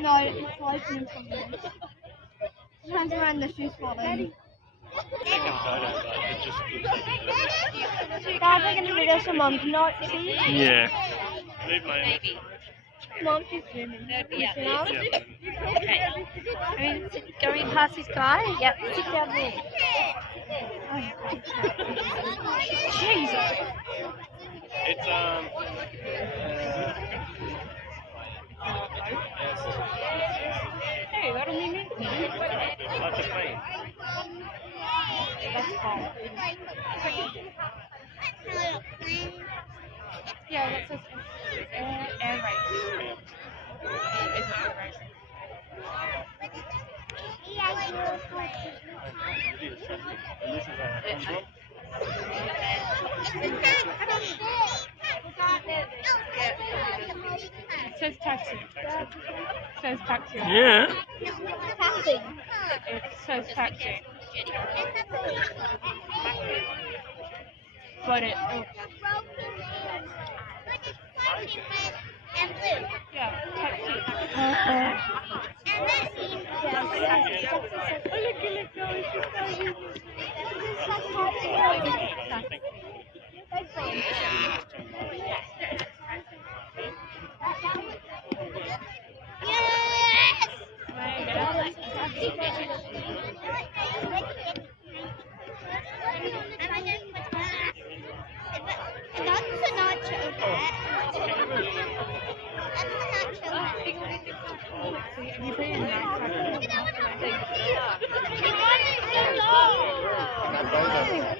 No, it's floating from there. Turns around the shoe's falling. Dad, we're gonna video some mum tonight, see? Yeah. Maybe. Mum, she's swimming. Yeah. Okay. Going past this guy? Yep, sit down there. Jesus. It's Hey, that'll be me. That's a plane. That's fine. Yeah, that says air race. It's air race. And this is It says taxi. It says taxi. yeah. Taxi. It says taxi. But it. Oh. Yeah, taxi.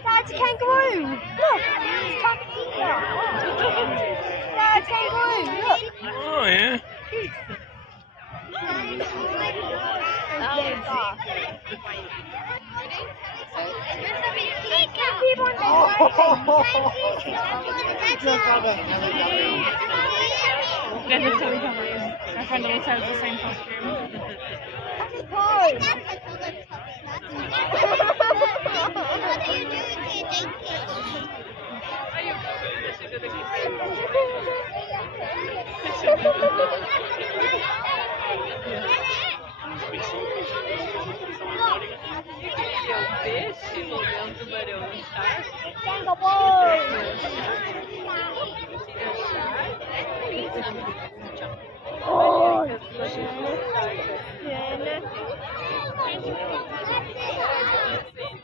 That's a kangaroo! Look! It's taxi here! That's a kangaroo! Look! Oh yeah. Then the Teletubbies. My friend always has the same costume.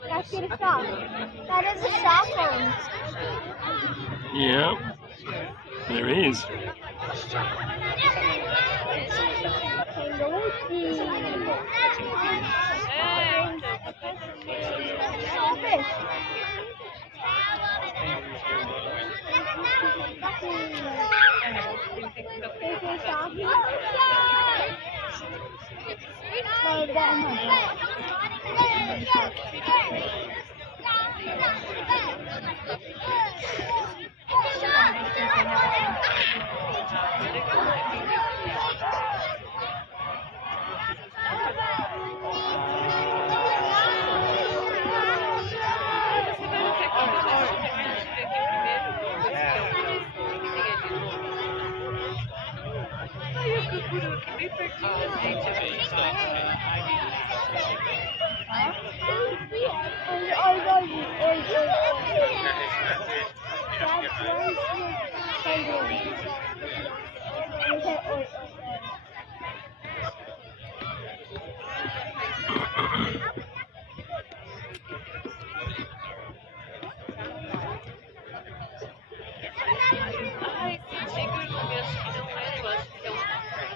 That's a shark. That is a shark one. Yeah. There is. Starfish.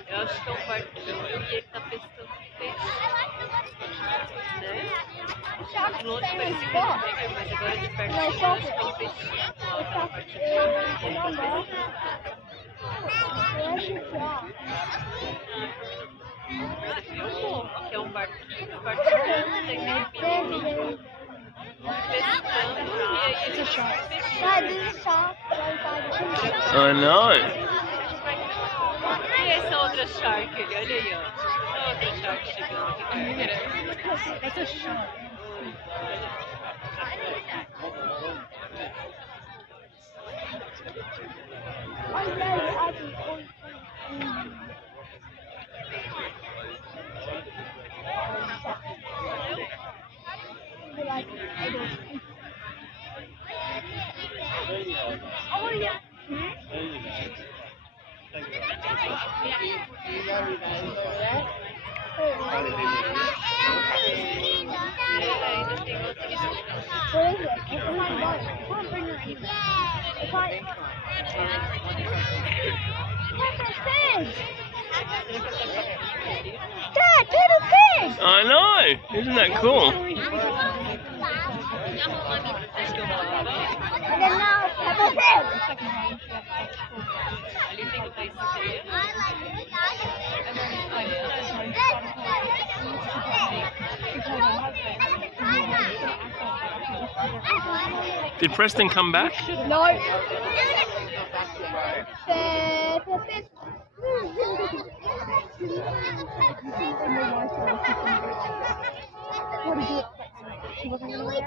Eu acho que é um barquinho e ele tá pescando peixe. Né? No outro parecia que não tem, mas agora de perto eu acho que é um peixinho. Você viu, pô? Que é um barquinho, o barquinho tem meio pequenininho. Pescando e aí ele chama o peixinho. I know. E essa outra shark ali, olha aí, ó. Essa outra shark chegando aqui. That's a shark. Oh, yes. Oh yeah. What is it? It's my boat. I can't bring it in. It's like... Peppa Pig! Dad, Peppa Pig! I know. Isn't that cool? And then now Peppa Pig! Did Preston come back? No. Peppa Pig. What did you expect? She wasn't going to wear?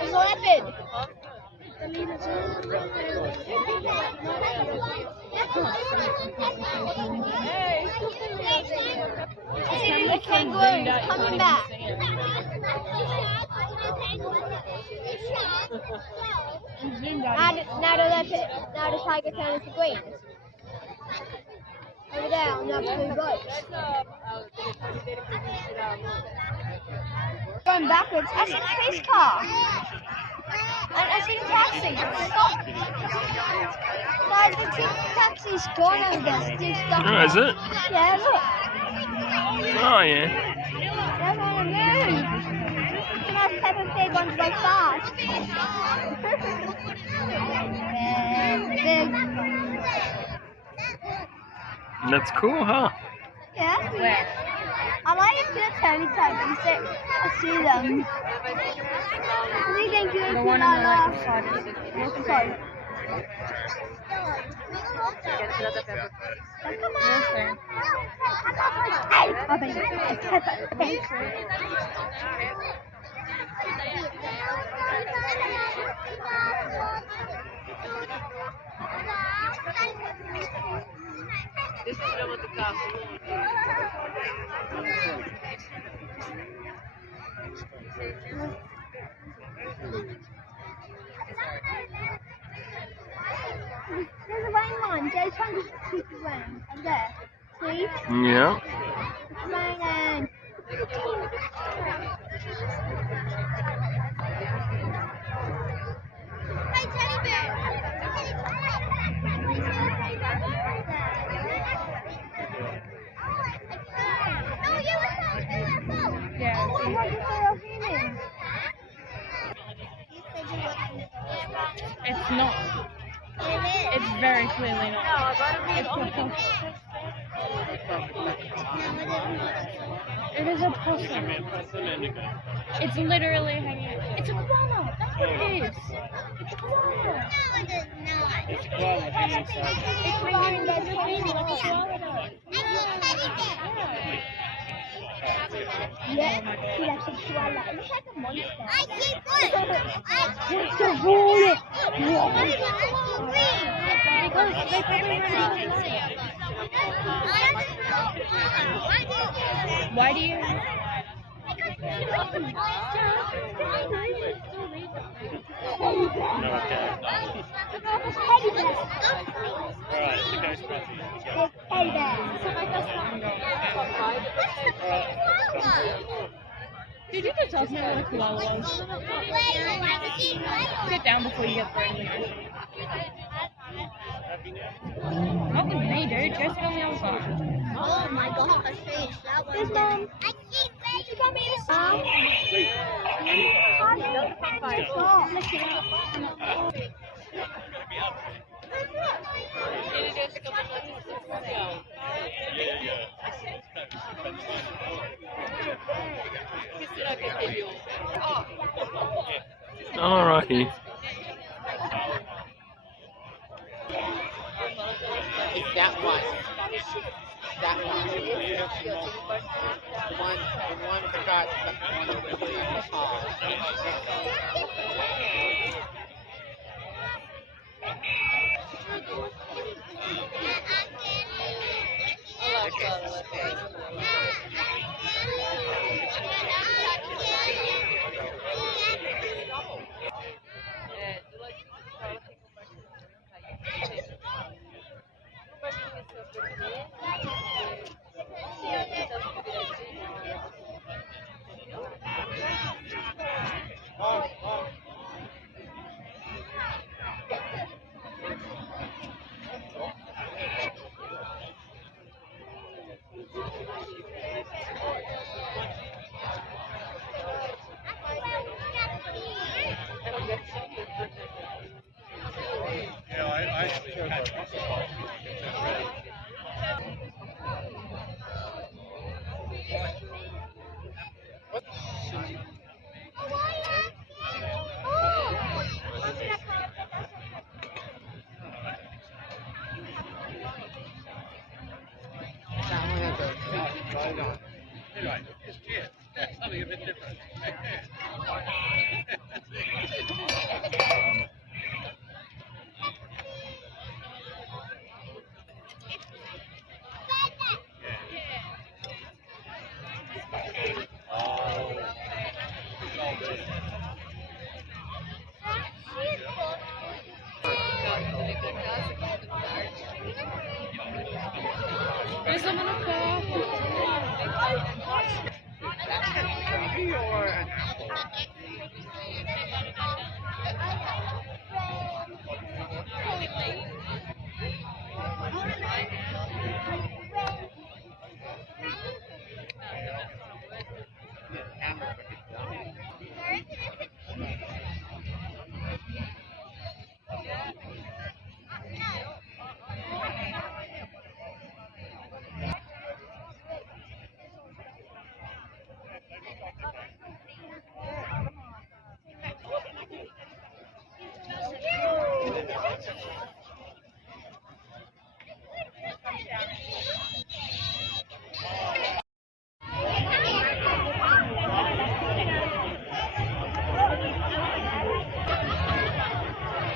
It's leopard. The kangaroo coming back. Now the leopard, now the tiger turns to green. Over there on the blue boat. Going backwards. I see the police car. And I see the taxi. Stop. Guys, the taxi's gone over there. Still stuck. Oh, is it? Yeah, look. Oh, yeah. That's on the moon. Look at Peppa Pig wants to go fast. That's cool, huh? Yeah. I like it to the tiny type and say, I see them. We can go to my side. Come on. I think it's Peppa Pig. This is what the car. There's a rain line. Joe's trying to keep the rain. I'm there. See? Yeah. It's raining. Hey, teddy bear. Yeah. It's not. It's very clearly not. It is a possum. It's literally hanging. It's a koala. That's what it is. It's a koala. It's a koala hanging inside. It's hanging like a koala. Yeah, he likes a koala. It looks like a monster. What's the Because they probably run out. Why do you? Alright, the ghost puppy. Hey there. Did you just ask me what a koala was? Sit down before you get thrown. Not with me, dude. Just on the other side. Oh my gosh, that was Mom. You got me to stop. Alrighty. It's that one. That one. The one that got something a bit different. There's someone up there.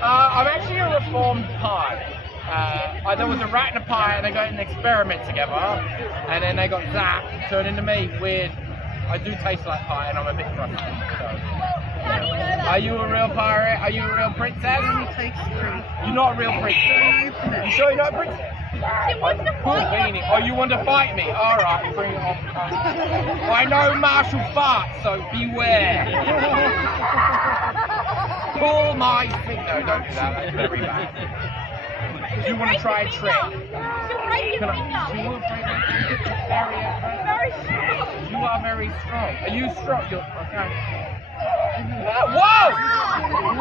I'm actually a reformed pie. There was a rat and a pie, and they got in an experiment together, and then they got zapped, turned into me. Weird. I do taste like pie, and I'm a bit crusty. So. Are you a real pirate? Are you a real princess? You're not a real princess. You sure you're not a princess? Oh, you want to fight me? Alright, bring it on. I know martial farts, so beware. Pull my finger. No, don't do that. That's very bad. Do you want to try a trick? You are very strong. Are you strong? Okay. Whoa!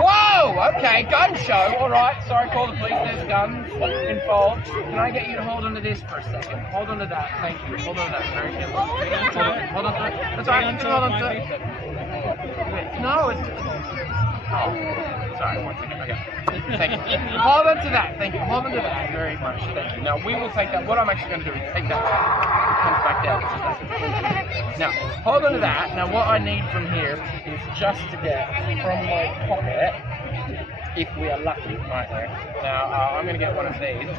Whoa! Okay, gun show. Alright, sorry, call the police. There's guns involved. Can I get you to hold on to this for a second? Hold on to that. Thank you. Hold on to that. Very careful. Hold on to it. That's alright. You can hold on to it. No, it's... Oh, sorry, one second. Okay. Thank you. Hold on to that. Thank you. Hold on to that very much. Thank you. Now, we will take that. What I'm actually going to do is take that out. It comes back down. Now, hold on to that. Now, what I need from here is just to get from my pocket, if we are lucky, right there. Now, I'm going to get one of these.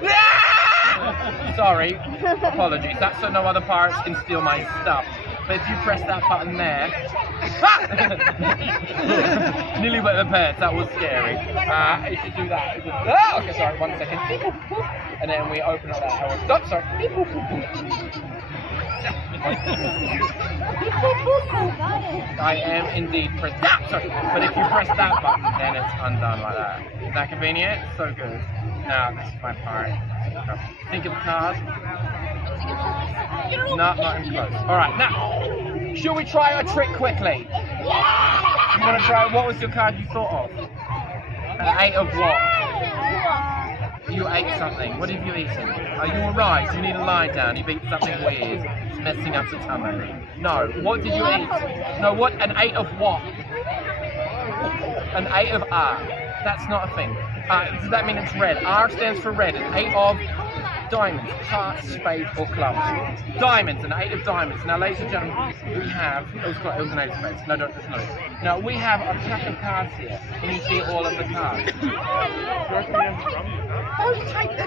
Sorry. Apologies. That's so no other pirates can steal my stuff. But if you press that button there, nearly wet the pants, that was scary. If you do that, okay, sorry, 1 second. And then we open up that door. Stop, sorry. I am indeed pressed that, sorry. But if you press that button, then it's undone like that. Is that convenient? So good. Now, this is my pirate. Think of the card. No, not even close. Alright, now, should we try a trick quickly? You want to try, what was your card you thought of? An 8 of what? You ate something. What have you eaten? Are you alright? You need to lie down. You've eaten something weird. It's messing up your tummy. No, what did you eat? No, what? An 8 of what? An 8 of R. That's not a thing. Does that mean it's red? R stands for red. An 8 of diamonds, hearts, spades, or clubs. Diamonds, an 8 of diamonds. Now, ladies and gentlemen, we have, it was an 8 of spades. No, don't, no. Now, we have a pack of cards here. Can you see all of the cards? Oh, take the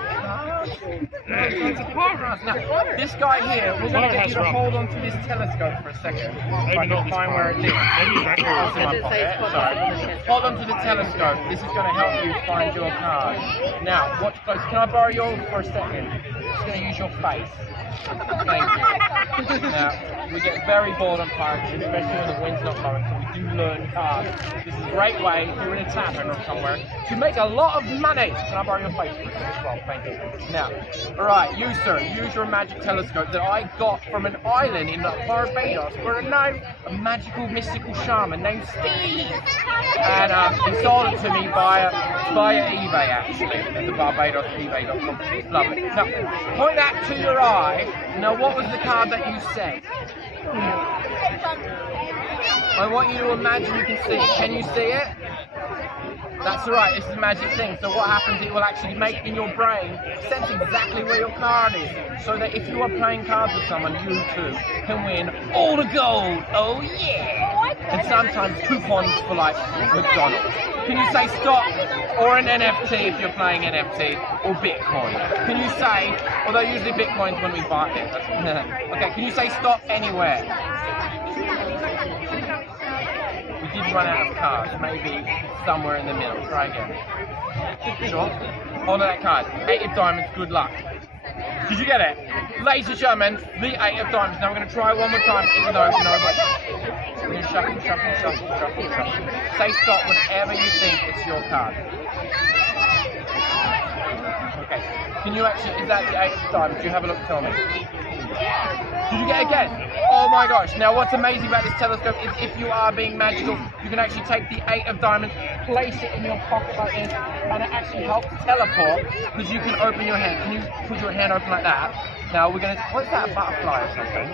cards. Now, this guy here, we're going to get you to hold on to this telescope for a second. If I can find where it is. Sorry. Hold on to the telescope. This is going to help you find your card. Now, watch close. Can I borrow yours for a second? I'm just going to use your face. Thank you. Now, we get very bored on pirates, especially when the wind's not blowing, so we do learn cards. This is a great way, if you're in a tavern or somewhere, to make a lot of money. Can I borrow your face for a second as well? Thank you. Now, alright, you sir, use your magic telescope that I got from an island in Barbados where a magical, mystical shaman named Steve. And he sold it to me via eBay, actually, at the Barbados eBay.com. It's lovely. Now, point that to your eye. Now, what was the card that you said? I want you to imagine you can see it. Can you see it? That's right, it's a magic thing. So what happens, it will actually make in your brain sense exactly where your card is. So that if you are playing cards with someone, you too can win all the gold. Oh yeah! And sometimes coupons for like McDonald's. Can you say stop? Or an NFT if you're playing NFT, or Bitcoin. Can you say, although usually Bitcoin's when we buy it. Okay, can you say stop anywhere? We did run out of cards, maybe somewhere in the middle. Try again. Sure? Hold on that card. 8 of diamonds, good luck. Did you get it? Ladies and gentlemen, the 8 of diamonds. Now we're going to try it one more time, even though nobody. We're going to shuffle. Say stop whenever you think it's your card. Okay. Can you actually, is that the 8 of diamonds? Do you have a look, tell me. Did you get it again? Oh my gosh. Now what's amazing about this telescope is if you are being magical, you can actually take the 8 of diamonds, place it in your pocket like this, and it actually helps teleport, because you can open your hand. Can you put your hand open like that? Now we're going to, what's that, a butterfly or something?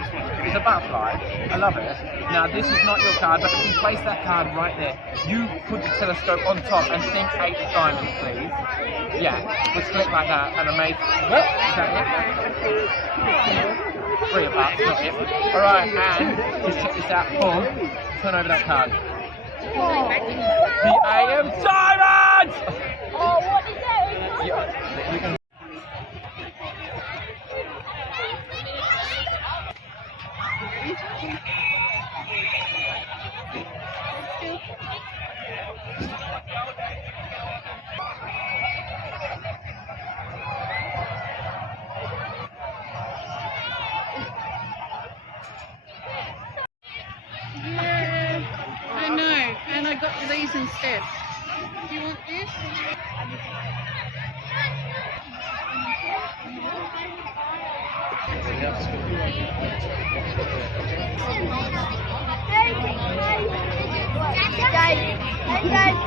It's a butterfly. I love it. Now this is not your card, but if you place that card right there, you put the telescope on top and think 8 of diamonds, please. Yeah, just click like that and amazing. What? Is that it? 3 of us, not it. Alright, and just check this out. Boom. Turn over that card. The 8 of diamonds! Oh, what is that? Yeah, we can. Yeah, I know, and I got these instead. Do you want this? Hey guys,